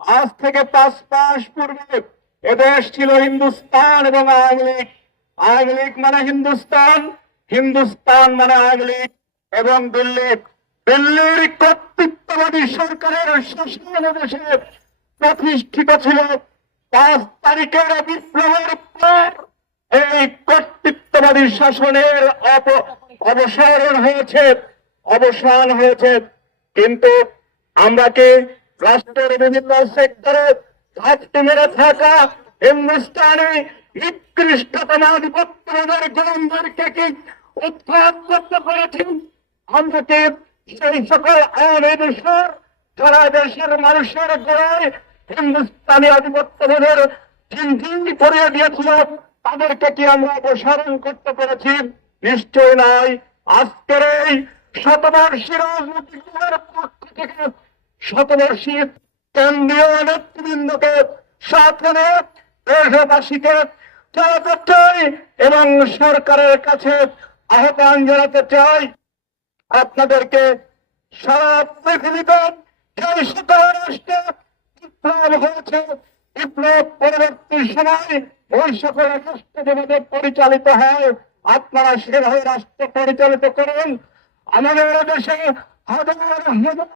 আজ থেকে পাঁচ মাস পূর্বে এদেশ ছিল হিন্দুস্তান এবং আওয়ামী লীগ। মানে হিন্দুস্তান হিন্দুস্তান মানে লীগ এবং দিল্লি। দিল্লির কর্তৃত্ববাদী সরকারের শাসন দেশে প্রতিষ্ঠিত ছিল পাঁচ তারিখের বিপ্লবের পর এই কর্তৃত্ববাদী শাসনের অবসারণ হয়েছে, অবসান হয়েছে। কিন্তু আমরা কি রাষ্ট্রের বিভিন্ন সেক্টরে ঘাটতি মেরে থাকা হিন্দুস্তানি নিকৃষ্টতম আধিপত্যবাদের গোলামদেরকে কি উৎখাত করতে পেরেছি আমরা সেই সকল দেশের যারা দেশের মানুষের গোড়ায় হিন্দুস্তানি আধিপত্যবাদের চিন্তিন করিয়ে দিয়েছিল তাদেরকে কি আমরা অপসারণ করতে পেরেছি? নিশ্চয় নয় আজকের এই শতবর্ষী রাজনৈতিক পক্ষ থেকে শতবর্ষী কেন্দ্রীয় নেতৃবৃন্দকে সাথে দেশবাসীকে জানাতে চাই এবং সরকারের কাছে আহ্বান জানাতে চাই। আপনাদেরকে সারা পৃথিবীতে বিপ্লব হয়েছে। বিপ্লব পরবর্তী সময় ওই সকল রাষ্ট্র যেভাবে পরিচালিত হয়। আপনারা সেভাবে রাষ্ট্র পরিচালিত করুন। আমাদের দেশে হাজার হাজার